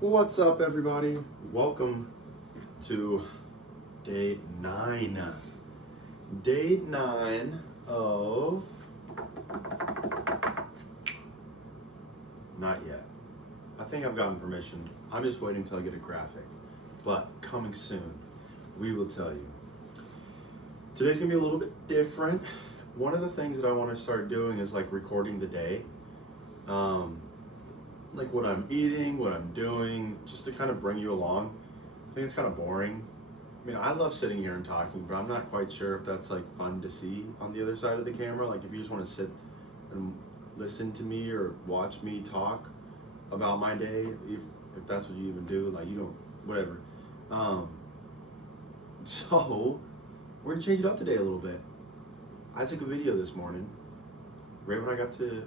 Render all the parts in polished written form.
What's up, everybody? Welcome to day 9. Day 9 of... Not yet. I think I've gotten permission. I'm just waiting till I get a graphic. But coming soon, we will tell you. Today's gonna be a little bit different. One of the things that I want to start doing is like recording the day. Like what I'm eating, what I'm doing, just to kind of bring you along. I think it's kind of boring. I mean, I love sitting here and talking, but I'm not quite sure if that's like fun to see on the other side of the camera. Like if you just want to sit and listen to me or watch me talk about my day, if that's what you even do, like you don't, whatever. So we're gonna change it up today a little bit. I took a video this morning, right when I got to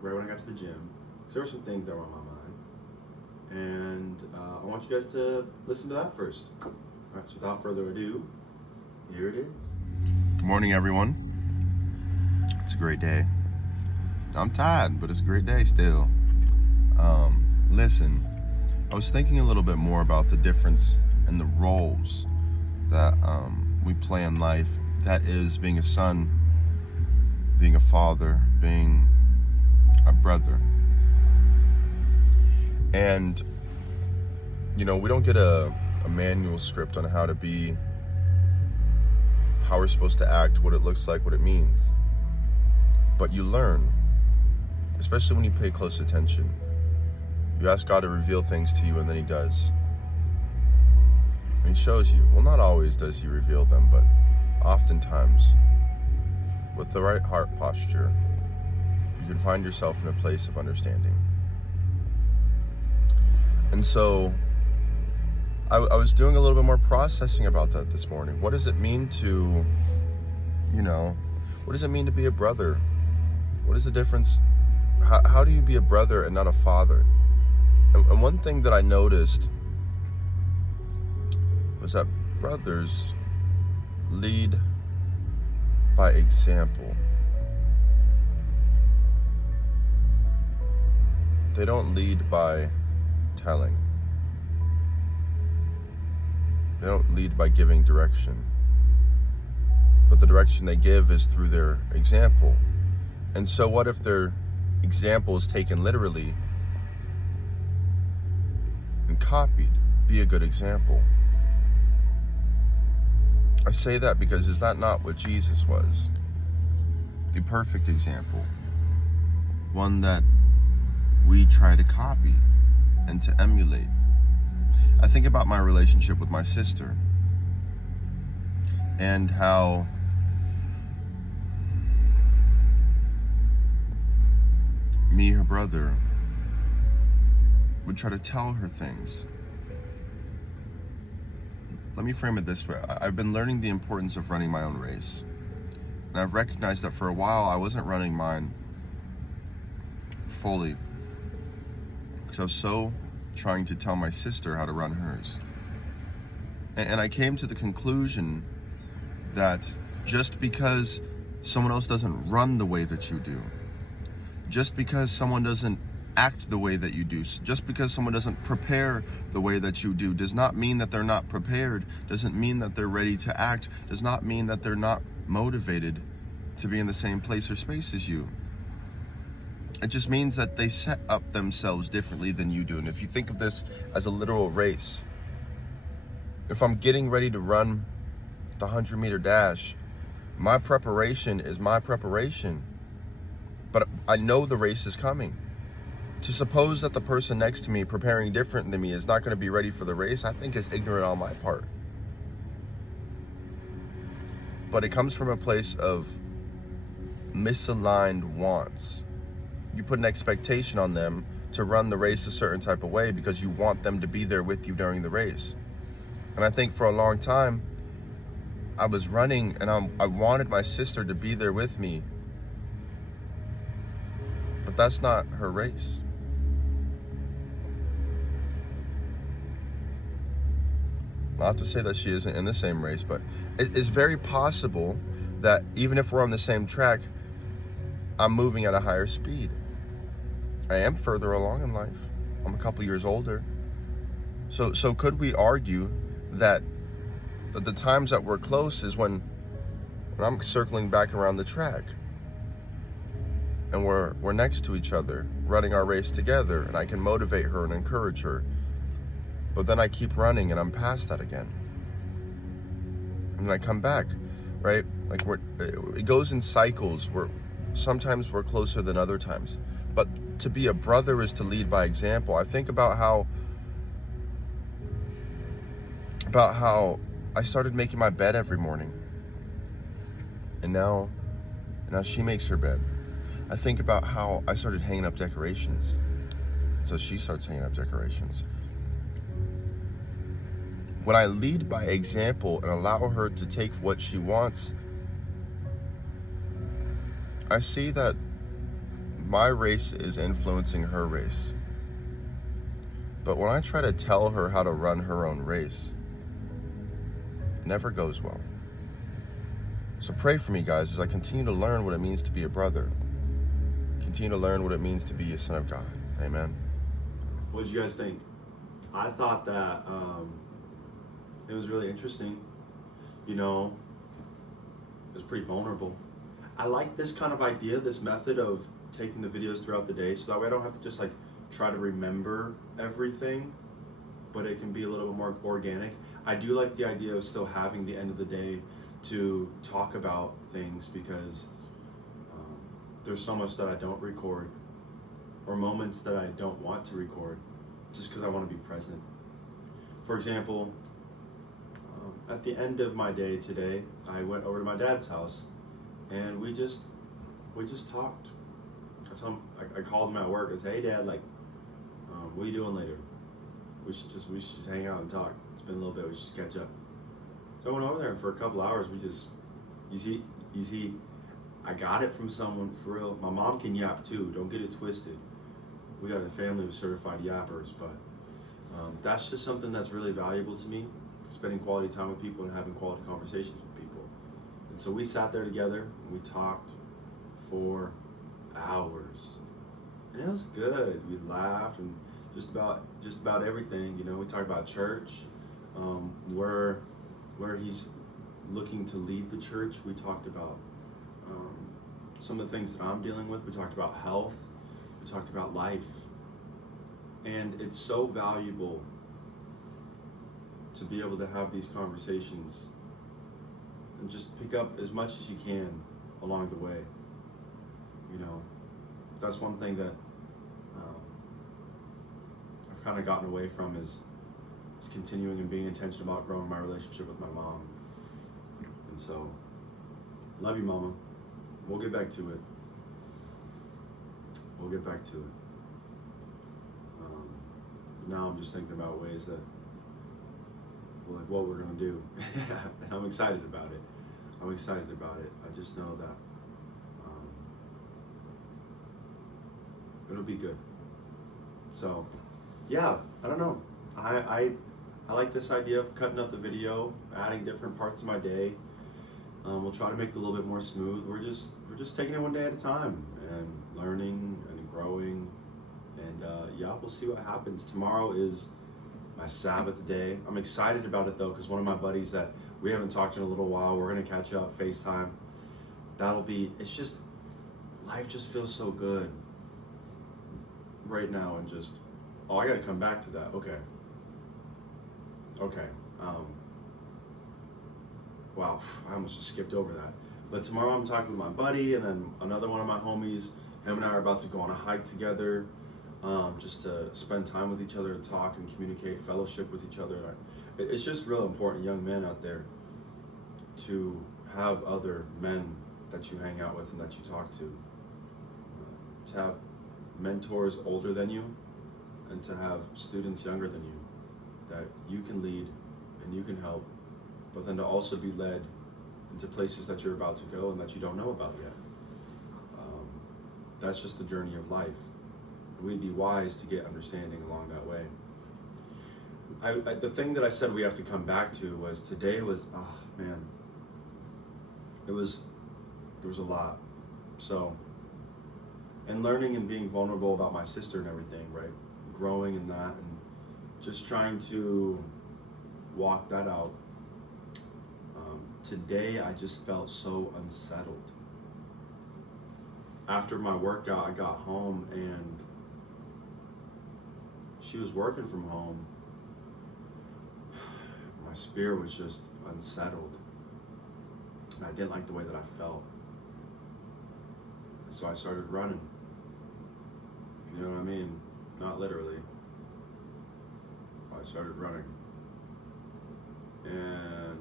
the gym. There were some things that were on my mind, and I want you guys to listen to that first. All right, so without further ado, here it is. Good morning, everyone. It's a great day. I'm tired, but it's a great day still. Listen, I was thinking a little bit more about the difference in the roles that we play in life. That is being a son, being a father, being a brother. And, you know, we don't get a manual script on how to be, how we're supposed to act, what it looks like, what it means. But you learn, especially when you pay close attention. You ask God to reveal things to you, and then He does. And He shows you. Well, not always does He reveal them, but oftentimes, with the right heart posture, you can find yourself in a place of understanding. And so I was doing a little bit more processing about that this morning. What does it mean to, what does it mean to be a brother? What is the difference? How do you be a brother and not a father? And one thing that I noticed was that brothers lead by example. They don't lead by telling. They don't lead by giving direction. But the direction they give is through their example. And so what if their example is taken literally and copied? Be a good example. I say that because is that not what Jesus was? The perfect example. One that we try to copy and to emulate. I think about my relationship with my sister and how me, her brother, would try to tell her things. Let me frame it this way. I've been learning the importance of running my own race. And I've recognized that for a while I wasn't running mine fully, because I was so trying to tell my sister how to run hers. And I came to the conclusion that just because someone else doesn't run the way that you do, just because someone doesn't act the way that you do, just because someone doesn't prepare the way that you do, does not mean that they're not prepared, doesn't mean that they're ready to act, does not mean that they're not motivated to be in the same place or space as you. It just means that they set up themselves differently than you do. And if you think of this as a literal race, if I'm getting ready to run the 100-meter dash, my preparation is my preparation. But I know the race is coming. To suppose that the person next to me preparing different than me is not going to be ready for the race, I think is ignorant on my part. But it comes from a place of misaligned wants. You put an expectation on them to run the race a certain type of way because you want them to be there with you during the race. And I think for a long time, I was running and I wanted my sister to be there with me. But that's not her race. Not to say that she isn't in the same race, but it's very possible that even if we're on the same track, I'm moving at a higher speed. I am further along in life. I'm a couple years older. So could we argue that the times that we're close is when I'm circling back around the track and we're next to each other, running our race together, and I can motivate her and encourage her. But then I keep running and I'm past that again. And then I come back, right? Like it goes in cycles. Sometimes we're closer than other times. But to be a brother is to lead by example. I think about how I started making my bed every morning. And now she makes her bed. I think about how I started hanging up decorations. So she starts hanging up decorations. When I lead by example and allow her to take what she wants, I see that my race is influencing her race. But when I try to tell her how to run her own race, it never goes well. So pray for me, guys, as I continue to learn what it means to be a brother. Continue to learn what it means to be a son of God. Amen. What did you guys think? I thought that it was really interesting. You know, it was pretty vulnerable. I like this kind of idea, this method of taking the videos throughout the day, so that way I don't have to just like try to remember everything, but it can be a little bit more organic. I do like the idea of still having the end of the day to talk about things, because there's so much that I don't record, or moments that I don't want to record, just because I want to be present. For example, at the end of my day today, I went over to my dad's house, and we just talked. I called him at work. I said, "Hey, Dad, like, what are you doing later? We should just hang out and talk. It's been a little bit. We should just catch up." So I went over there, and for a couple hours, you see, I got it from someone, for real. My mom can yap too. Don't get it twisted. We got a family of certified yappers, but that's just something that's really valuable to me. Spending quality time with people and having quality conversations with people. And so we sat there together and we talked for hours, and it was good. We laughed and just about everything. You know, we talked about church, where he's looking to lead the church. We talked about some of the things that I'm dealing with. We talked about health. We talked about life. And it's so valuable to be able to have these conversations and just pick up as much as you can along the way. You know, that's one thing that I've kind of gotten away from is continuing and being intentional about growing my relationship with my mom. And so, love you, Mama. We'll get back to it. Now I'm just thinking about ways that, like, what we're gonna do. And I'm excited about it. I just know that it'll be good. So, yeah, I don't know. I like this idea of cutting up the video, adding different parts of my day. We'll try to make it a little bit more smooth. We're just taking it one day at a time and learning and growing. And yeah, we'll see what happens. Tomorrow is my Sabbath day. I'm excited about it though, because one of my buddies that we haven't talked in a little while, we're gonna catch up, FaceTime. It's just, life just feels so good right now, and just, I gotta come back to that. Okay. Wow, I almost just skipped over that. But tomorrow I'm talking to my buddy, and then another one of my homies. Him and I are about to go on a hike together, just to spend time with each other and talk and communicate, fellowship with each other. It's just real important, young men out there, to have other men that you hang out with and that you talk to have mentors older than you, and to have students younger than you that you can lead and you can help, but then to also be led into places that you're about to go and that you don't know about yet. That's just the journey of life. And we'd be wise to get understanding along that way. The thing that I said we have to come back to was today was, oh man, there was a lot. So, and learning and being vulnerable about my sister and everything, right? growing in that and just trying to walk that out. Today, I just felt so unsettled. After my workout, I got home and she was working from home. My spirit was just unsettled. And I didn't like the way that I felt. So I started running. You know what I mean? Not literally. I started running. And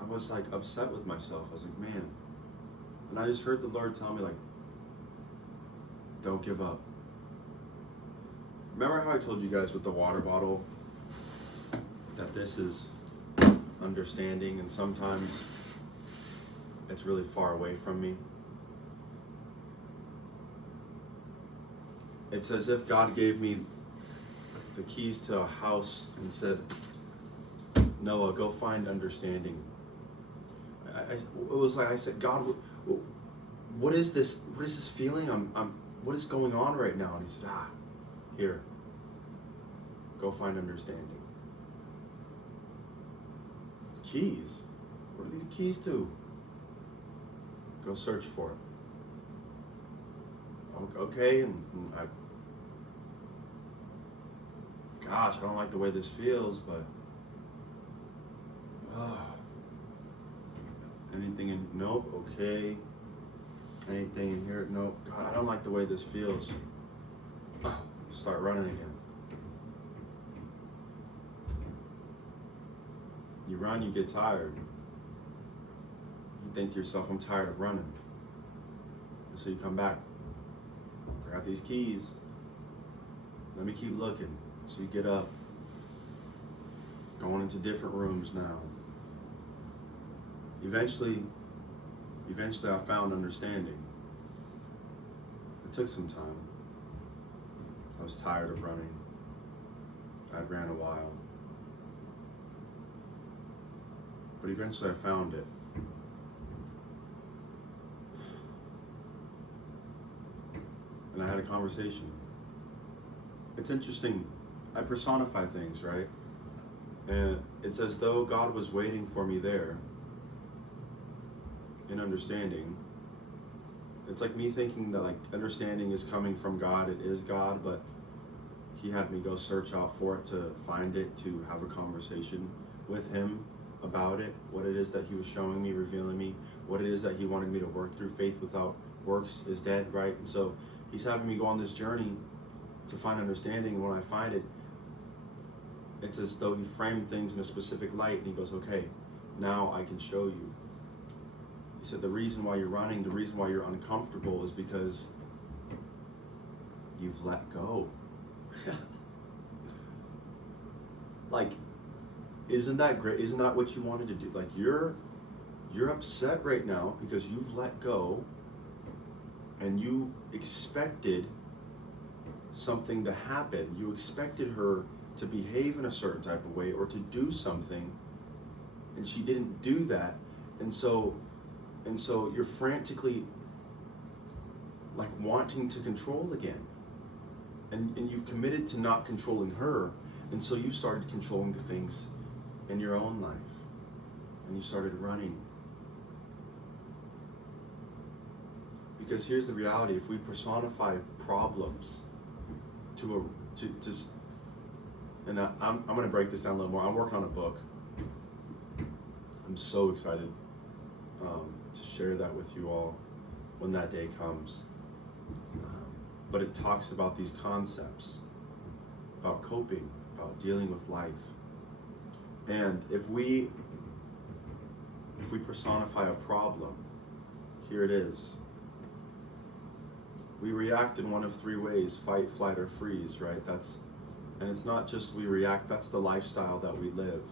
I was like upset with myself. I was like, man. And I just heard the Lord tell me, like, don't give up. Remember how I told you guys with the water bottle that this is understanding and sometimes it's really far away from me? It's as if God gave me the keys to a house and said, Noah, go find understanding. It was like I said, God, what is this? What is this feeling? What is going on right now? And he said, here, go find understanding. Keys? What are these keys to? Go search for it. Okay, and gosh, I don't like the way this feels, but anything in, nope, okay. Anything in here, nope. God, I don't like the way this feels. Start running again. You run, you get tired. You think to yourself, I'm tired of running. And so you come back. I got these keys. Let me keep looking. So you get up. Going into different rooms now. Eventually I found understanding. It took some time. I was tired of running. I'd ran a while. But eventually I found it. And I had a conversation. It's interesting. I personify things, right? And it's as though God was waiting for me there in understanding. It's like me thinking that like understanding is coming from God. It is God, but he had me go search out for it to find it, to have a conversation with him about it, what it is that he was showing me, revealing me, what it is that he wanted me to work through. Faith without works is dead, right? And so he's having me go on this journey to find understanding. And when I find it, it's as though he framed things in a specific light and he goes, okay, now I can show you. He said, the reason why you're running, the reason why you're uncomfortable is because you've let go. Like, isn't that great? Isn't that what you wanted to do? Like, you're upset right now because you've let go and you expected something to happen. You expected her to behave in a certain type of way or to do something, and she didn't do that. And so you're frantically like wanting to control again. And you've committed to not controlling her, and so you started controlling the things in your own life. And you started running. Because here's the reality, if we personify problems and I'm going to break this down a little more. I'm working on a book. I'm so excited to share that with you all when that day comes. But it talks about these concepts, about coping, about dealing with life. And if we personify a problem, here it is. We react in one of three ways: fight, flight, or freeze, right? And it's not just we react, that's the lifestyle that we live.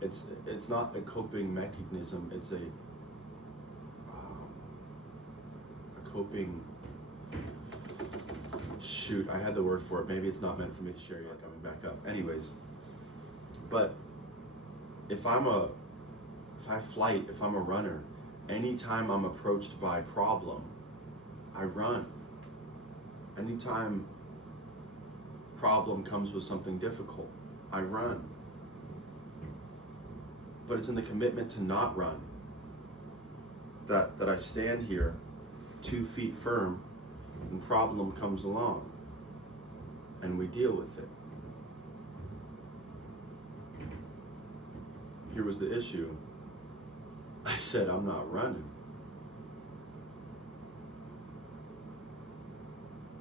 It's not a coping mechanism, it's a coping, shoot, I had the word for it. Maybe it's not meant for me to share yet, coming back up. Anyways, but if I'm a runner, anytime I'm approached by a problem, I run. Anytime problem comes with something difficult, I run. But it's in the commitment to not run that I stand here 2 feet firm when problem comes along and we deal with it. Here was the issue. I said, I'm not running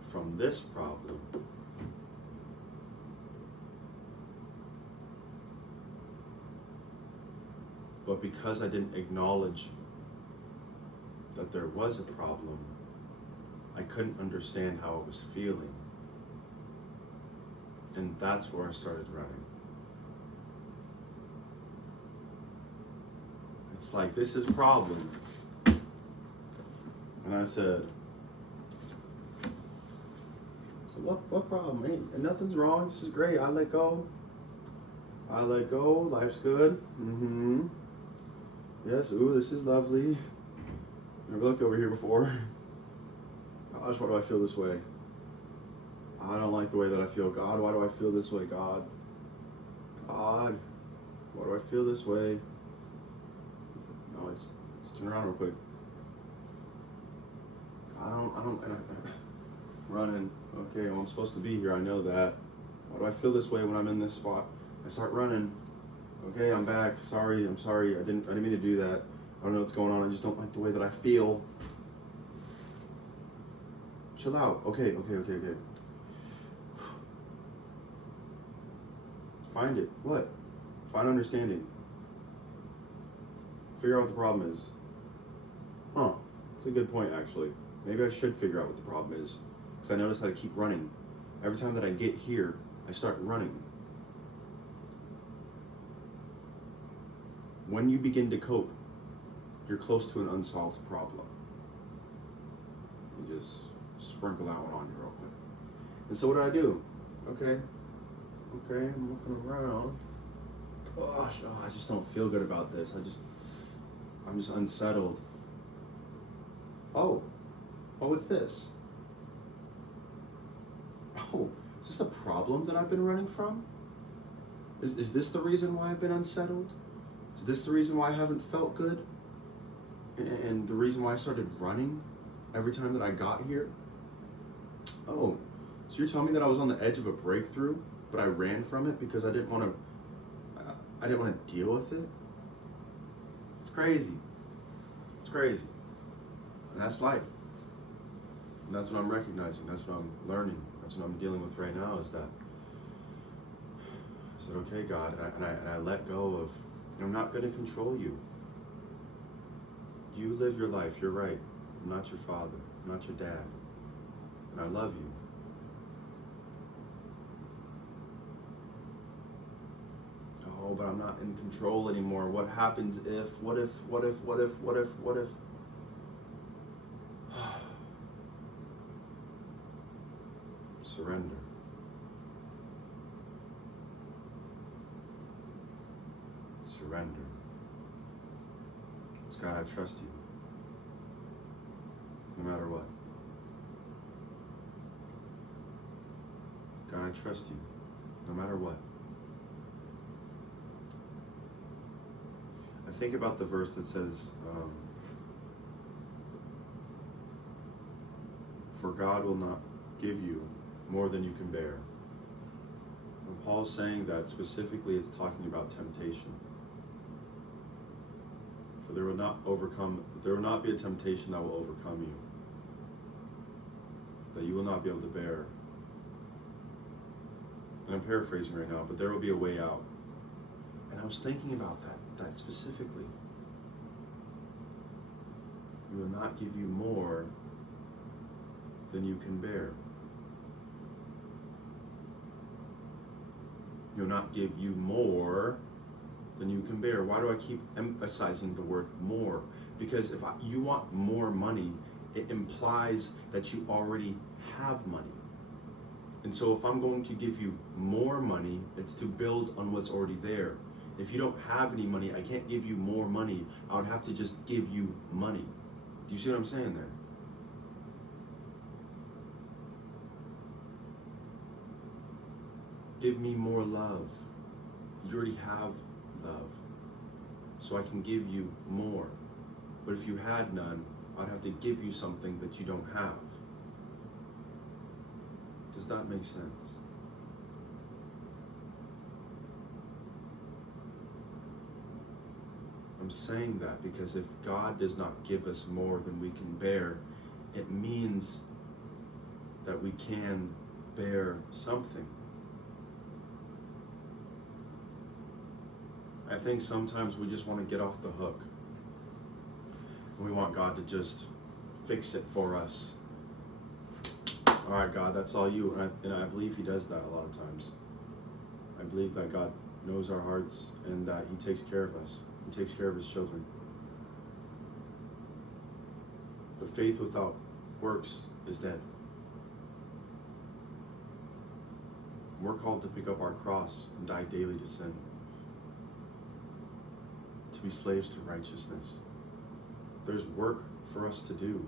from this problem. But because I didn't acknowledge that there was a problem, I couldn't understand how it was feeling. And that's where I started running. It's like, this is problem. And I said, so what problem? Ain't nothing's wrong. This is great. I let go. I let go. Life's good. Yes, ooh, this is lovely. Never looked over here before. Gosh, why do I feel this way? I don't like the way that I feel. God, why do I feel this way? God, why do I feel this way? No, just turn around real quick. I don't, running. Okay, well, I'm supposed to be here. I know that. Why do I feel this way when I'm in this spot? I start running. Okay, I'm back. Sorry, I'm sorry. I didn't mean to do that. I don't know what's going on. I just don't like the way that I feel. Chill out. Okay. Find it. What? Find understanding. Figure out what the problem is. Huh. That's a good point, actually. Maybe I should figure out what the problem is. Because I notice how to keep running. Every time that I get here, I start running. When you begin to cope, you're close to an unsolved problem. You just sprinkle that one on you real quick. And so what did I do? Okay, I'm looking around. Gosh, I just don't feel good about this. I'm just unsettled. Oh, what's this? Oh, is this a problem that I've been running from? Is this the reason why I've been unsettled? Is this the reason why I haven't felt good? And the reason why I started running every time that I got here? Oh, so you're telling me that I was on the edge of a breakthrough, but I ran from it because I didn't want to deal with it? It's crazy. It's crazy. And that's life. And that's what I'm recognizing. That's what I'm learning. That's what I'm dealing with right now, is that I said, okay, God, and I let go of, I'm not going to control you. You live your life. You're right. I'm not your father. I'm not your dad. And I love you. Oh, but I'm not in control anymore. What happens if, what if? Surrender. Surrender. It's God, I trust you. No matter what. God, I trust you. No matter what. I think about the verse that says, for God will not give you more than you can bear. When Paul's saying that, specifically it's talking about temptation. For there will not be a temptation that will overcome you, that you will not be able to bear. And I'm paraphrasing right now, but there will be a way out. And I was thinking about that specifically. He will not give you more than you can bear. He will not give you more than you can bear. Why do I keep emphasizing the word more? Because if you want more money, it implies that you already have money. And so if I'm going to give you more money, it's to build on what's already there. If you don't have any money, I can't give you more money. I would have to just give you money. Do you see what I'm saying there? Give me more love. You already have love, so I can give you more. But if you had none, I'd have to give you something that you don't have. Does that make sense? I'm saying that because if God does not give us more than we can bear, it means that we can bear something. I think sometimes we just want to get off the hook. We want God to just fix it for us. All right, God, that's all you. And I believe he does that a lot of times. I believe that God knows our hearts and that he takes care of us. He takes care of his children. But faith without works is dead. We're called to pick up our cross and die daily to sin. To be slaves to righteousness. There's work for us to do.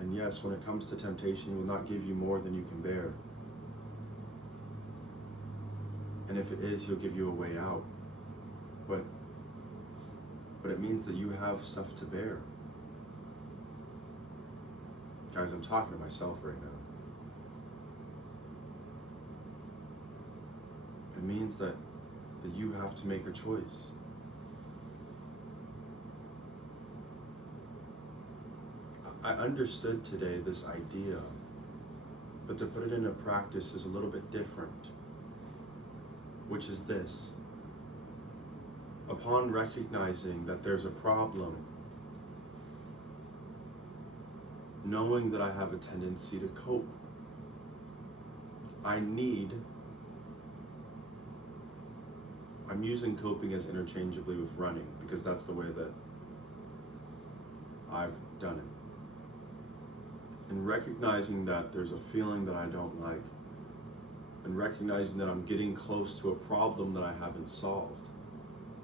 And yes, when it comes to temptation, he will not give you more than you can bear. And if it is, he'll give you a way out. But it means that you have stuff to bear. Guys, I'm talking to myself right now. It means that you have to make a choice. I understood today this idea, but to put it into practice is a little bit different, which is this. Upon recognizing that there's a problem, knowing that I have a tendency to cope, I'm using coping as interchangeably with running because that's the way that I've done it. And recognizing that there's a feeling that I don't like, and recognizing that I'm getting close to a problem that I haven't solved,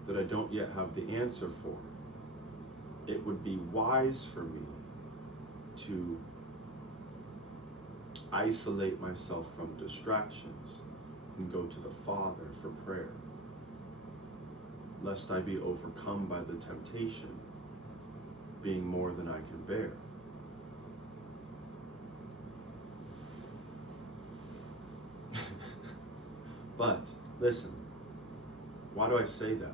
that I don't yet have the answer for, it would be wise for me to isolate myself from distractions and go to the Father for prayer, lest I be overcome by the temptation being more than I can bear. But listen, why do I say that?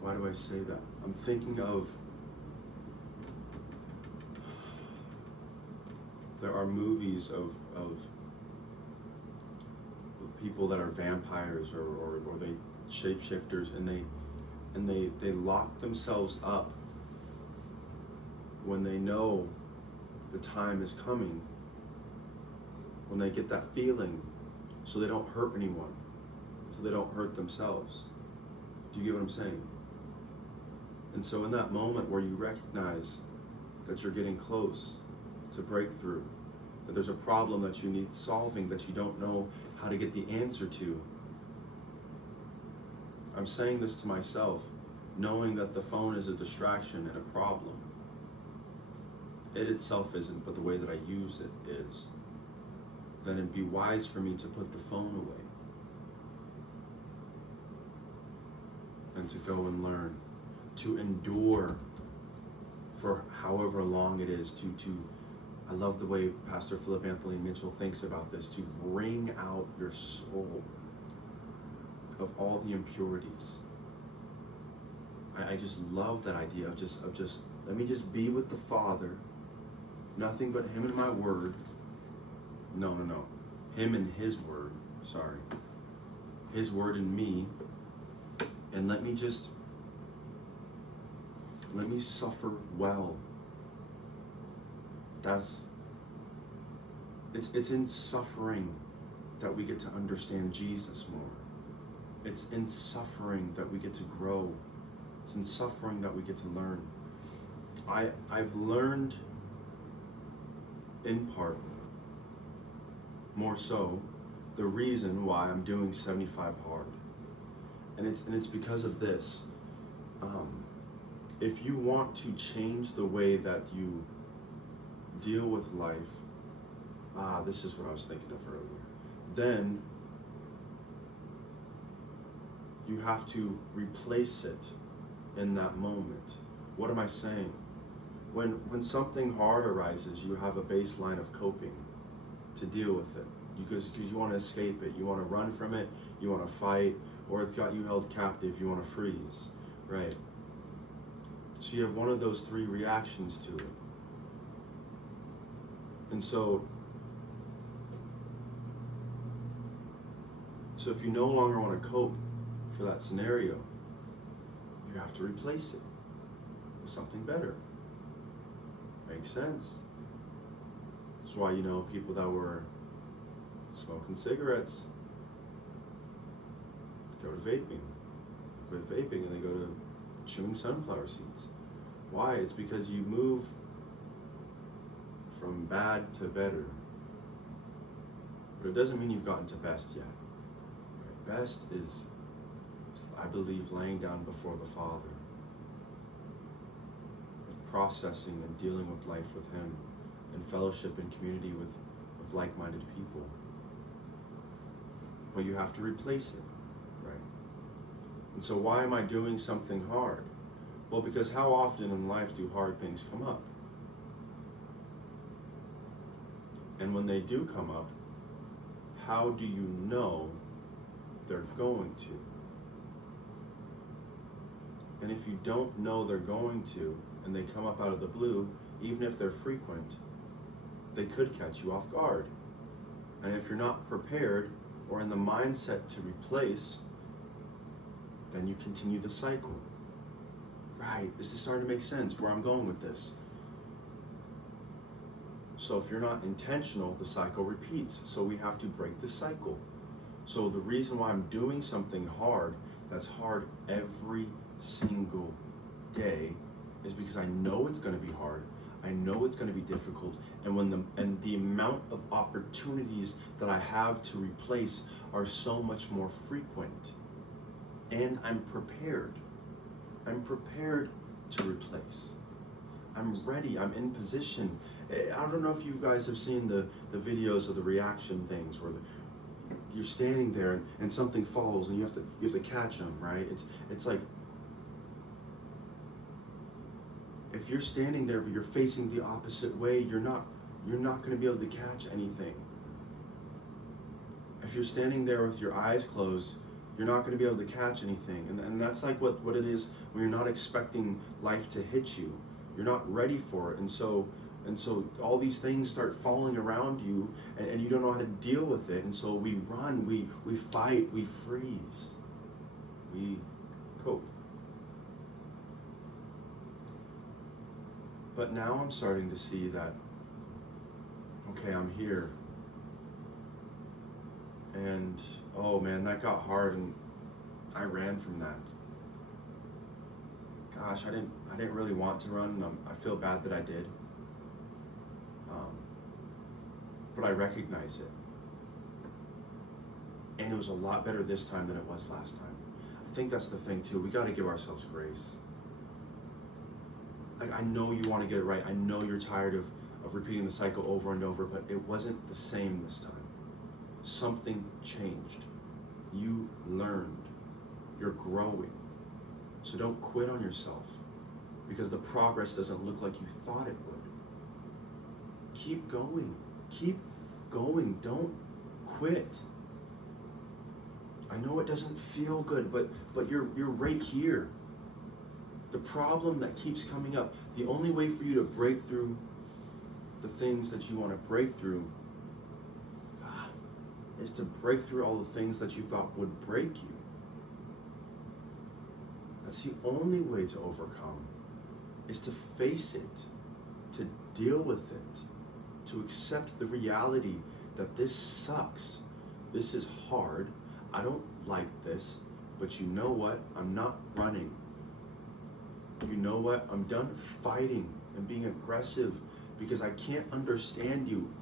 Why do I say that? I'm thinking of, there are movies of people that are vampires or they shapeshifters, and they lock themselves up when they know the time is coming, when they get that feeling, so they don't hurt anyone, so they don't hurt themselves. Do you get what I'm saying? And so in that moment where you recognize that you're getting close to breakthrough, that there's a problem that you need solving that you don't know how to get the answer to, I'm saying this to myself, knowing that the phone is a distraction and a problem. It itself isn't, but the way that I use it is. Then it'd be wise for me to put the phone away and to go and learn, to endure for however long it is, I love the way Pastor Philip Anthony Mitchell thinks about this, to wring out your soul of all the impurities. I just love that idea of just let me just be with the Father, nothing but him and my word. No. Him and his word, his word and me, and let me suffer well. It's in suffering that we get to understand Jesus more. It's in suffering that we get to grow. It's in suffering that we get to learn. I've learned in part, more so, the reason why I'm doing 75 hard. And it's because of this. If you want to change the way that you deal with life, this is what I was thinking of earlier. Then you have to replace it in that moment. What am I saying? When something hard arises, you have a baseline of coping to deal with it. Because you want to escape it, you want to run from it, you want to fight, or it's got you held captive, you want to freeze, right? So you have one of those three reactions to it. And so if you no longer want to cope for that scenario, you have to replace it with something better. Makes sense? That's why, people that were smoking cigarettes go to vaping. They quit vaping and they go to chewing sunflower seeds. Why? It's because you move from bad to better. But it doesn't mean you've gotten to best yet. Best is, I believe, laying down before the Father, processing and dealing with life with Him, and fellowship and community with like-minded people. But you have to replace it, right? And so why am I doing something hard? Well, because how often in life do hard things come up? And when they do come up, how do you know they're going to? And if you don't know they're going to, and they come up out of the blue, even if they're frequent, they could catch you off guard. And if you're not prepared or in the mindset to replace, then you continue the cycle. Right, is this starting to make sense where I'm going with this? So if you're not intentional, the cycle repeats. So we have to break the cycle. So the reason why I'm doing something hard, that's hard every single day, is because I know it's going to be hard. I know it's going to be difficult, and the amount of opportunities that I have to replace are so much more frequent. And I'm prepared. I'm prepared to replace. I'm ready. I'm in position. I don't know if you guys have seen the videos of the reaction things where you're standing there and something falls and you have to catch them, right? It's like, if you're standing there but you're facing the opposite way, you're not going to be able to catch anything. If you're standing there with your eyes closed, you're not going to be able to catch anything. And that's like what it is when you're not expecting life to hit you. You're not ready for it. And so all these things start falling around you, and you don't know how to deal with it. And so we run, we fight, we freeze, we cope. But now I'm starting to see that, okay, I'm here. And, oh man, that got hard and I ran from that. Gosh, I didn't really want to run. I feel bad that I did. But I recognize it. And it was a lot better this time than it was last time. I think that's the thing too. We got to give ourselves grace. I know you want to get it right. I know you're tired of repeating the cycle over and over, but it wasn't the same this time. Something changed. You learned. You're growing. So don't quit on yourself because the progress doesn't look like you thought it would. Keep going. Keep going. Don't quit. I know it doesn't feel good, but you're right here. The problem that keeps coming up, the only way for you to break through the things that you want to break through is to break through all the things that you thought would break you. That's the only way to overcome, is to face it, to deal with it, to accept the reality that this sucks, this is hard, I don't like this, but you know what? I'm not running. You know what? I'm done fighting and being aggressive because I can't understand you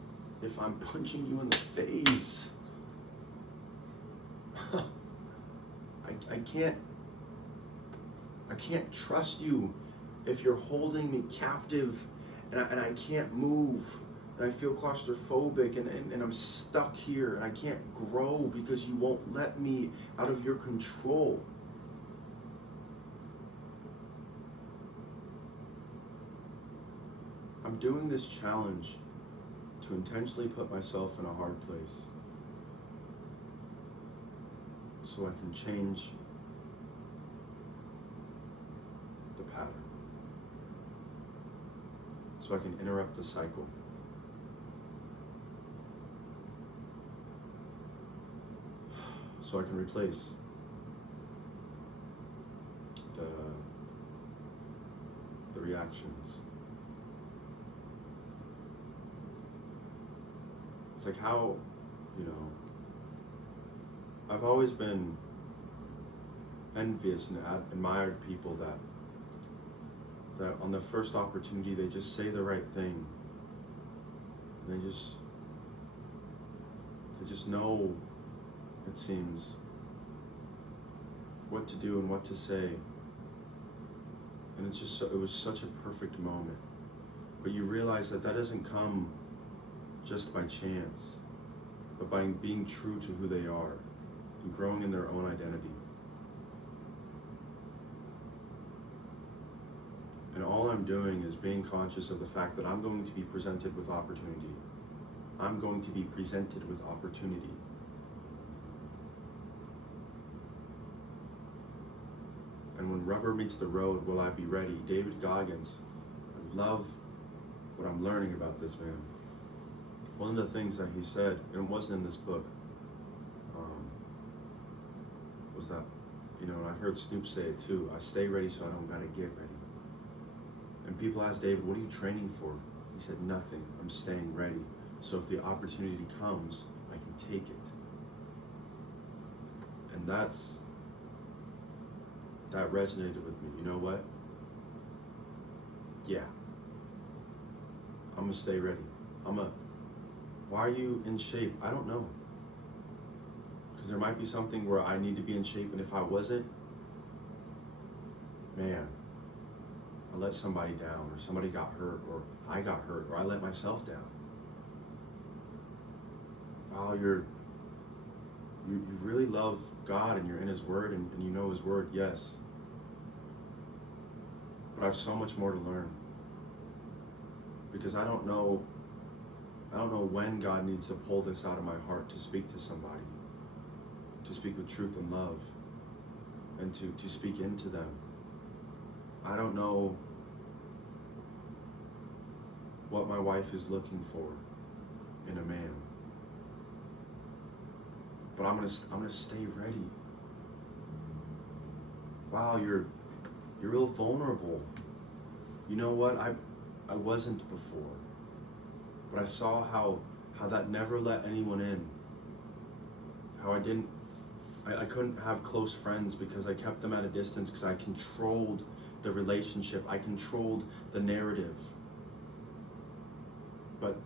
if I'm punching you in the face. I can't trust you if you're holding me captive and I can't move. and I feel claustrophobic, and I'm stuck here, and I can't grow because you won't let me out of your control. I'm doing this challenge to intentionally put myself in a hard place so I can change the pattern, so I can interrupt the cycle. So I can replace the reactions. It's like how, I've always been envious and admired people that on their first opportunity they just say the right thing, and they just know, it seems, what to do and what to say, and it's just it was such a perfect moment. But you realize that doesn't come just by chance, but by being true to who they are and growing in their own identity. And all I'm doing is being conscious of the fact that I'm going to be presented with opportunity. I'm going to be presented with opportunity. And when rubber meets the road, will I be ready? David Goggins. I love what I'm learning about this man. One of the things that he said, and it wasn't in this book, was that, and I heard Snoop say it too, I stay ready so I don't gotta get ready. And people asked David, what are you training for? He said, nothing, I'm staying ready. So if the opportunity comes, I can take it. And that resonated with me. You know what? Yeah. I'm gonna stay ready. Why are you in shape? I don't know. Because there might be something where I need to be in shape, and if I wasn't, man, I let somebody down, or somebody got hurt, or I got hurt, or I let myself down. Wow, you really love God, and you're in His Word, and you know His Word, yes. But I have so much more to learn. Because I don't know when God needs to pull this out of my heart to speak to somebody, to speak with truth and love, and to speak into them. I don't know what my wife is looking for in a man, but I'm gonna stay ready. Wow, you're real vulnerable. You know what? I wasn't before. But I saw how that never let anyone in. How I couldn't have close friends because I kept them at a distance, because I controlled the relationship. I controlled the narrative. But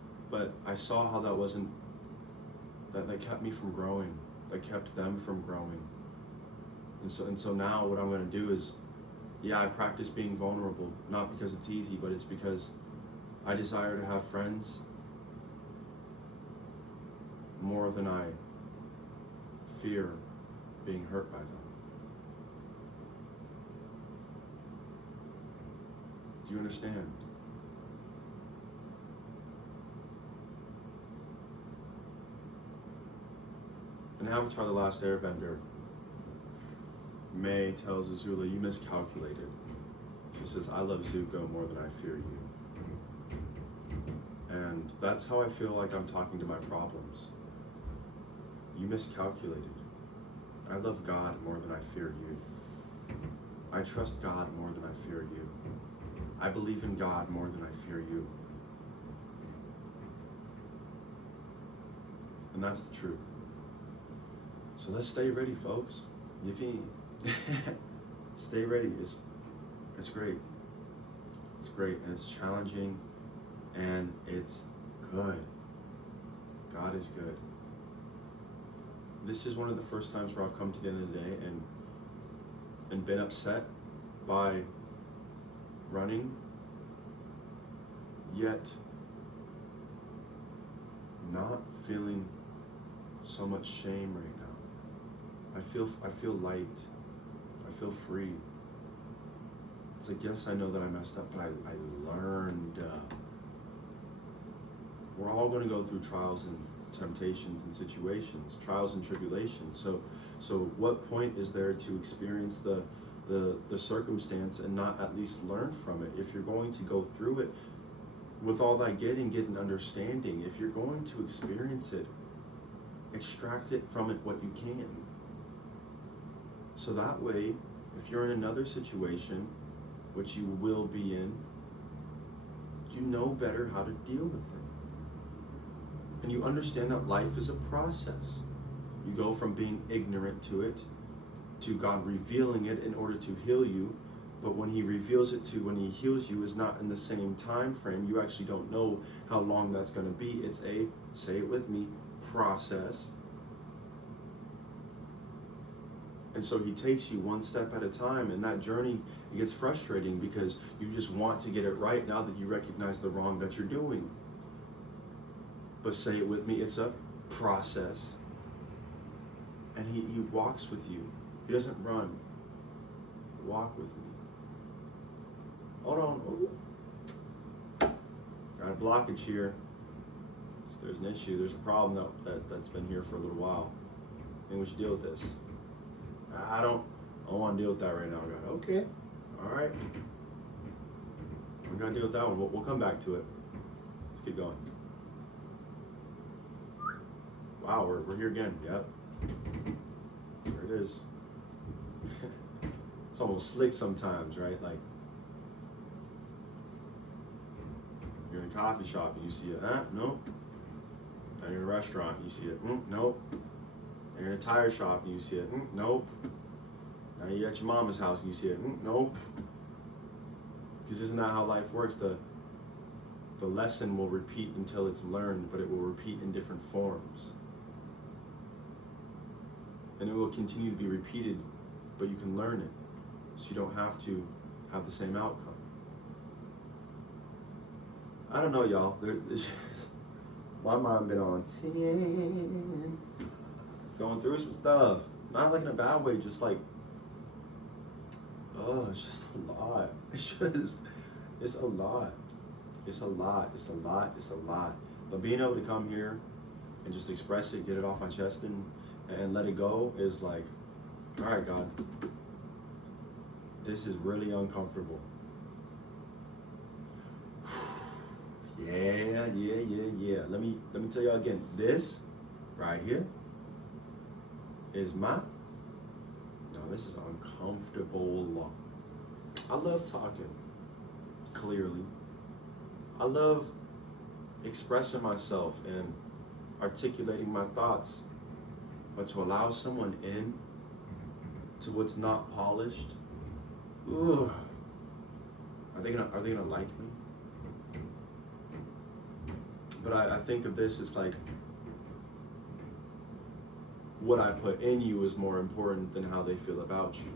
I saw how that kept me from growing. That kept them from growing. And so now what I'm gonna do is, I practice being vulnerable, not because it's easy, but it's because I desire to have friends more than I fear being hurt by them. Do you understand? In Avatar: The Last Airbender, May tells Azula, you miscalculated. She says, I love Zuko more than I fear you. And that's how I feel like I'm talking to my problems. You miscalculated. I love God more than I fear you. I trust God more than I fear you. I believe in God more than I fear you. And that's the truth. So let's stay ready, folks. Stay ready. It's great. It's great, and it's challenging, and it's good. God is good. This is one of the first times where I've come to the end of the day and been upset by running, yet not feeling so much shame right now. I feel light. I feel free. It's like, yes, I know that I messed up, but I learned. We're all going to go through trials and temptations and situations, trials and tribulations. So what point is there to experience the circumstance and not at least learn from it? If you're going to go through it with all that get an understanding. If you're going to experience it, extract it from it what you can. So that way, if you're in another situation, which you will be in, you know better how to deal with it. And you understand that life is a process. You go from being ignorant to it, to God revealing it in order to heal you. But when he reveals it to, when he heals you, is not in the same time frame. You actually don't know how long that's going to be. It's a, say it with me, process. And so he takes you one step at a time, and that journey, it gets frustrating because you just want to get it right now that you recognize the wrong that you're doing. But say it with me, it's a process. And he walks with you. He doesn't run. Walk with me. Hold on. Ooh. Got a blockage here. There's an issue. There's a problem that's been here for a little while. And we should deal with this. I don't want to deal with that right now, God. Okay. All right. We're going to deal with that one. We'll come back to it. Let's keep going. Wow, we're here again. Yep. There it is. It's almost slick sometimes, right? Like, you're in a coffee shop and you see it. Nope. Now you're in a restaurant and you see it. Nope. You're in a tire shop and you see it. Nope. Now you're at your mama's house and you see it. Nope. Because isn't that how life works? The lesson will repeat until it's learned, but it will repeat in different forms. And it will continue to be repeated, but you can learn it. So you don't have to have the same outcome. I don't know, y'all. My mind been on 10. Going through some stuff. Not like in a bad way, just like, oh, it's just a lot. It's a lot. It's a lot. But being able to come here and just express it, get it off my chest and let it go is like, all right, God, this is really uncomfortable. Yeah. Let me tell y'all again, this right here is this is uncomfortable. I love talking clearly. I love expressing myself and articulating my thoughts, but to allow someone in to what's not polished, are they gonna like me? But I think of this as like, what I put in you is more important than how they feel about you.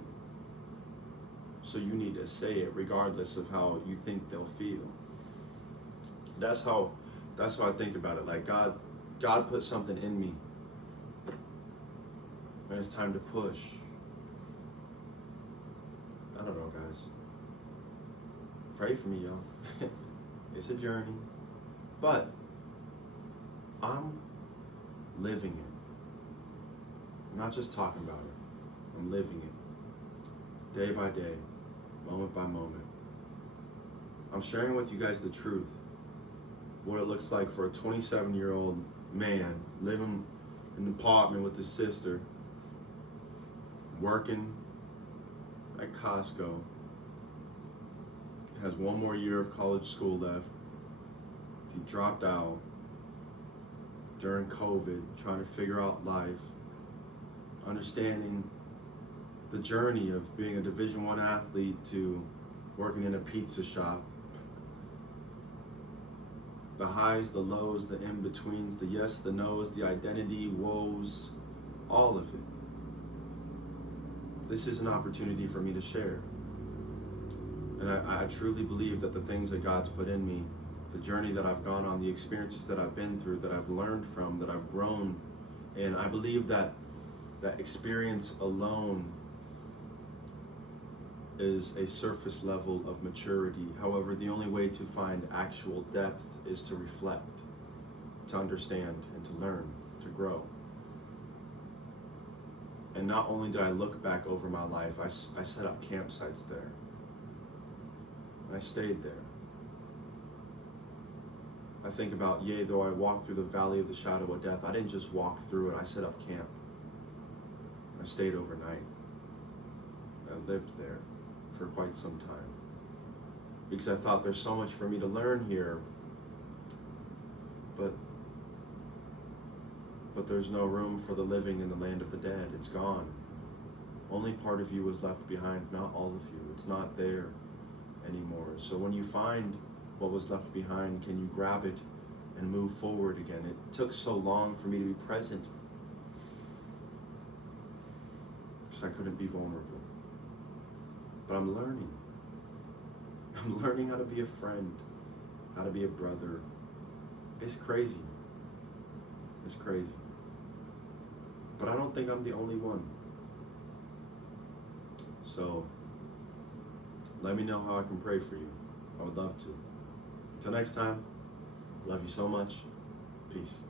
So you need to say it regardless of how you think they'll feel. That's how I think about it. Like God put something in me, and it's time to push. I don't know, guys. Pray for me, y'all. It's a journey, but I'm living it. I'm not just talking about it. I'm living it. Day by day, moment by moment. I'm sharing with you guys the truth. What it looks like for a 27-year-old man living in an apartment with his sister, working at Costco, has one more year of college school left. He dropped out during COVID, trying to figure out life, understanding the journey of being a Division I athlete to working in a pizza shop. The highs, the lows, the in-betweens, the yes, the no's, the identity, woes, all of it. This is an opportunity for me to share. And I truly believe that the things that God's put in me, the journey that I've gone on, the experiences that I've been through, that I've learned from, that I've grown. And I believe that that experience alone is a surface level of maturity. However, the only way to find actual depth is to reflect, to understand, and to learn, to grow. And not only did I look back over my life, I set up campsites there. And I stayed there. I think about, yea, though I walked through the valley of the shadow of death, I didn't just walk through it, I set up camp. I stayed overnight. I lived there for quite some time. Because I thought there's so much for me to learn here, but there's no room for the living in the land of the dead. It's gone. Only part of you was left behind, not all of you. It's not there anymore. So when you find what was left behind, can you grab it and move forward again? It took so long for me to be present because I couldn't be vulnerable. But I'm learning. I'm learning how to be a friend, how to be a brother. It's crazy. It's crazy. But I don't think I'm the only one. So let me know how I can pray for you. I would love to. Until next time, love you so much. Peace.